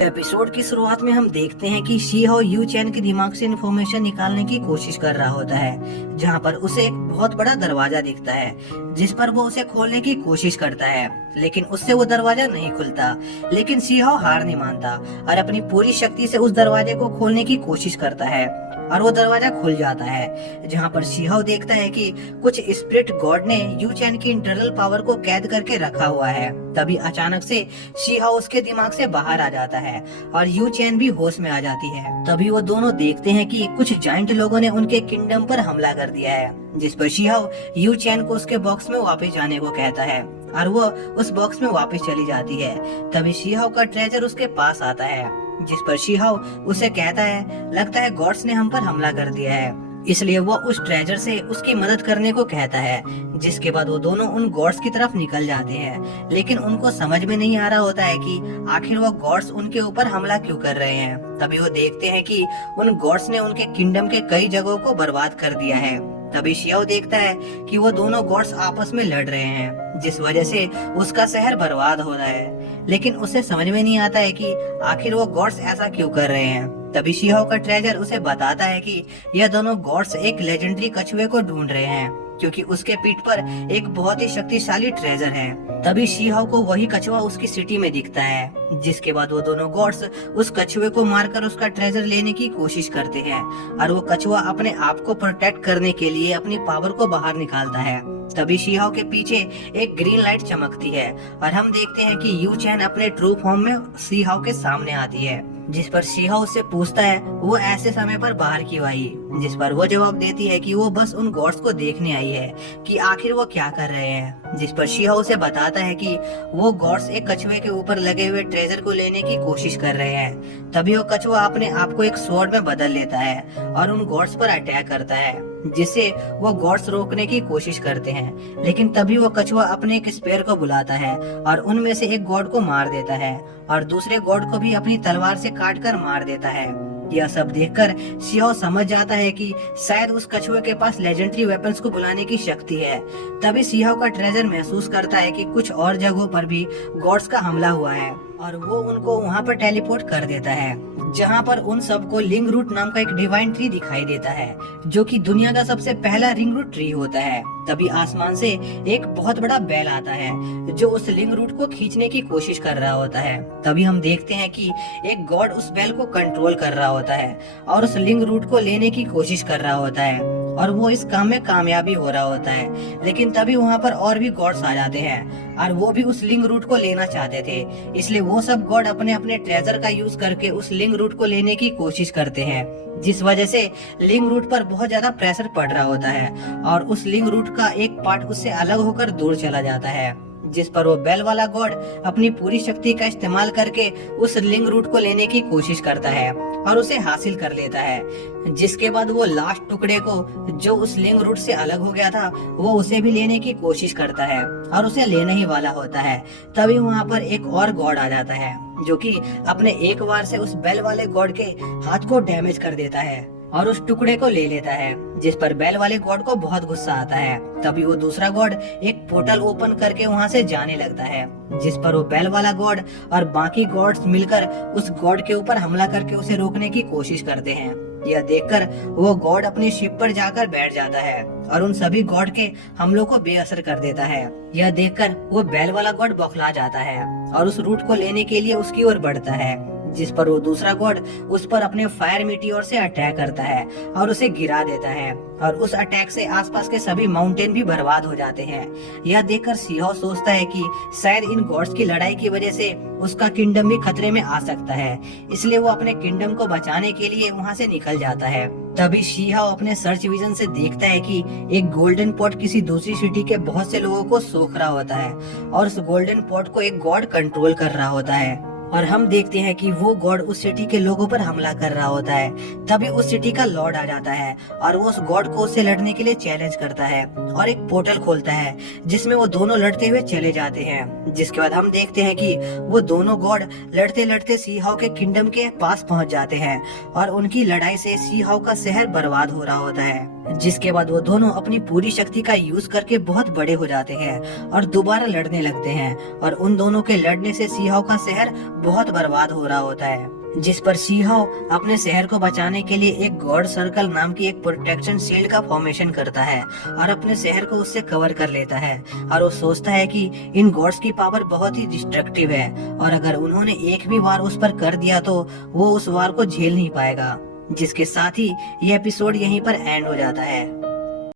Episode की शुरुआत में हम देखते हैं कि शी हाओ यू चैन के दिमाग से इंफॉर्मेशन निकालने की कोशिश कर रहा होता है, जहां पर उसे एक बहुत बड़ा दरवाजा दिखता है जिस पर वो उसे खोलने की कोशिश करता है, लेकिन उससे वो दरवाजा नहीं खुलता। लेकिन शी हाओ हार नहीं मानता और अपनी पूरी शक्ति से उस दरवाजे को खोलने की कोशिश करता है और वो दरवाजा खुल जाता है, जहां पर शी हाओ देखता है कि कुछ स्पिरिट गॉड ने यू चैन की इंटरनल पावर को कैद करके रखा हुआ है। तभी अचानक से शी हाओ उसके दिमाग से बाहर आ जाता है और यू चैन भी होश में आ जाती है। तभी वो दोनों देखते हैं कि कुछ जाइंट लोगों ने उनके किंगडम पर हमला कर दिया है, जिस पर शी हाओ यू चैन को उसके बॉक्स में वापस जाने को कहता है और वो उस बॉक्स में वापस चली जाती है। तभी शी हाओ का ट्रेजर उसके पास आता है, जिस पर शी हाओ उसे कहता है लगता है गॉड्स ने हम पर हमला कर दिया है, इसलिए वो उस ट्रेजर से उसकी मदद करने को कहता है। जिसके बाद वो दोनों उन गॉड्स की तरफ निकल जाते हैं, लेकिन उनको समझ में नहीं आ रहा होता है कि आखिर वो गॉड्स उनके ऊपर हमला क्यों कर रहे हैं। तभी वो देखते हैं कि उन गॉड्स ने उनके किंगडम के कई जगहों को बर्बाद कर दिया है। तभी शी हाओ देखता है कि वो दोनों गॉड्स आपस में लड़ रहे हैं, जिस वजह से उसका शहर बर्बाद हो रहा है, लेकिन उसे समझ में नहीं आता है कि आखिर वो गॉड्स ऐसा क्यों कर रहे हैं। तभी शी हाओ का ट्रेजर उसे बताता है कि यह दोनों गॉड्स एक लेजेंडरी कछुए को ढूंढ रहे हैं, क्योंकि उसके पीठ पर एक बहुत ही शक्तिशाली ट्रेजर है। तभी शी हाओ को वही कछुआ उसकी सिटी में दिखता है, जिसके बाद वो दोनों गॉड्स उस कछुए को मारकर उसका ट्रेजर लेने की कोशिश करते हैं और वो कछुआ अपने आप को प्रोटेक्ट करने के लिए अपनी पावर को बाहर निकालता है। तभी शी हाओ के पीछे एक ग्रीन लाइट चमकती है और हम देखते हैं कि यू चैन अपने ट्रू फॉर्म में शी हाओ के सामने आती है, जिस पर शी हाओ उससे पूछता है वो ऐसे समय पर बाहर क्यों आई, जिस पर वो जवाब देती है कि वो बस उन गॉड्स को देखने आई है कि आखिर वो क्या कर रहे हैं। जिस पर शी हाओ उसे बताता है कि वो गॉड्स एक कछुए के ऊपर लगे हुए ट्रेजर को लेने की कोशिश कर रहे हैं। तभी वो कछुआ अपने आप को एक स्वॉर्ड में बदल लेता है और उन गॉड्स पर अटैक करता है, जिससे वो गॉड्स रोकने की कोशिश करते हैं। लेकिन तभी वो कछुआ अपने एक स्पेयर को बुलाता है और उनमें से एक गॉड को मार देता है और दूसरे गॉड को भी अपनी तलवार से काटकर मार देता है। यह सब देखकर शी हाओ समझ जाता है कि शायद उस कछुए के पास लेजेंडरी वेपन्स को बुलाने की शक्ति है। तभी शी हाओ का ट्रेजर महसूस करता है कि कुछ और जगहों पर भी गॉड्स का हमला हुआ है और वो उनको वहाँ पर टेलीपोर्ट कर देता है, जहाँ पर उन सबको लिंग रूट नाम का एक डिवाइन ट्री दिखाई देता है, जो कि दुनिया का सबसे पहला रिंग रूट ट्री होता है। तभी आसमान से एक बहुत बड़ा बैल आता है जो उस लिंग रूट को खींचने की कोशिश कर रहा होता है। तभी हम देखते हैं कि एक गॉड उस बैल को कंट्रोल कर रहा होता है और उस लिंग रूट को लेने की कोशिश कर रहा होता है और वो इस काम में कामयाबी हो रहा होता है। लेकिन तभी वहाँ पर और भी गॉड्स आ जाते हैं और वो भी उस लिंग रूट को लेना चाहते थे, इसलिए वो सब गॉड अपने अपने ट्रेजर का यूज करके उस लिंग रूट को लेने की कोशिश करते हैं, जिस वजह से लिंग रूट पर बहुत ज्यादा प्रेशर पड़ रहा होता है और उस लिंग रूट का एक पार्ट उससे अलग होकर दूर चला जाता है, जिस पर वो बेल वाला गॉड अपनी पूरी शक्ति का इस्तेमाल करके उस लिंग रूट को लेने की कोशिश करता है और उसे हासिल कर लेता है। जिसके बाद वो लास्ट टुकड़े को जो उस लिंग रूट से अलग हो गया था वो उसे भी लेने की कोशिश करता है और उसे लेने ही वाला होता है। तभी वहाँ पर एक और गॉड आ जाता है जो कि अपने एक वार से उस बेल वाले गॉड के हाथ को डैमेज कर देता है और उस टुकड़े को ले लेता है, जिस पर बेल वाले गॉड को बहुत गुस्सा आता है। तभी वो दूसरा गॉड एक पोर्टल ओपन करके वहाँ से जाने लगता है, जिस पर वो बेल वाला गॉड और बाकी गॉड्स मिलकर उस गॉड के ऊपर हमला करके उसे रोकने की कोशिश करते हैं। यह देखकर वो गॉड अपनी शिप पर जाकर बैठ जाता है और उन सभी गॉड के हमलों को बेअसर कर देता है। यह देखकर वो बेल वाला गॉड बौखला जाता है और उस रूट को लेने के लिए उसकी ओर बढ़ता है, जिस पर वो दूसरा गॉड उस पर अपने फायर मीटियोर से अटैक करता है और उसे गिरा देता है और उस अटैक से आसपास के सभी माउंटेन भी बर्बाद हो जाते हैं। यह देखकर शी हाओ सोचता है कि शायद इन गॉड्स की लड़ाई की वजह से उसका किंगडम भी खतरे में आ सकता है, इसलिए वो अपने किंगडम को बचाने के लिए वहाँ से निकल जाता है। तभी शी हाओ अपने सर्च विजन से देखता है कि एक गोल्डन पॉट किसी दूसरी सिटी के बहुत से लोगों को सोख रहा होता है और उस गोल्डन पॉट को एक गॉड कंट्रोल कर रहा होता है और हम देखते हैं कि वो गॉड उस सिटी के लोगों पर हमला कर रहा होता है। तभी उस सिटी का लॉर्ड आ जाता है और वो उस गॉड को उससे लड़ने के लिए चैलेंज करता है और एक पोर्टल खोलता है, जिसमें वो दोनों लड़ते हुए चले जाते हैं। जिसके बाद हम देखते हैं कि वो दोनों गॉड लड़ते लड़ते शी हाओ के किंगडम के पास पहुंच जाते हैं और उनकी लड़ाई से शी हाओ का शहर बर्बाद हो रहा होता है। जिसके बाद वो दोनों अपनी पूरी शक्ति का यूज करके बहुत बड़े हो जाते हैं और दोबारा लड़ने लगते हैं और उन दोनों के लड़ने से शी हाओ का शहर बहुत बर्बाद हो रहा होता है, जिस पर शीहाओ अपने शहर को बचाने के लिए एक गॉड सर्कल नाम की एक प्रोटेक्शन शील्ड का फॉर्मेशन करता है और अपने शहर को उससे कवर कर लेता है। और वो सोचता है कि इन गॉड्स की पावर बहुत ही डिस्ट्रक्टिव है और अगर उन्होंने एक भी वार उस पर कर दिया तो वो उस वार को झेल नहीं पाएगा। जिसके साथ ही ये एपिसोड यहीं पर एंड हो जाता है।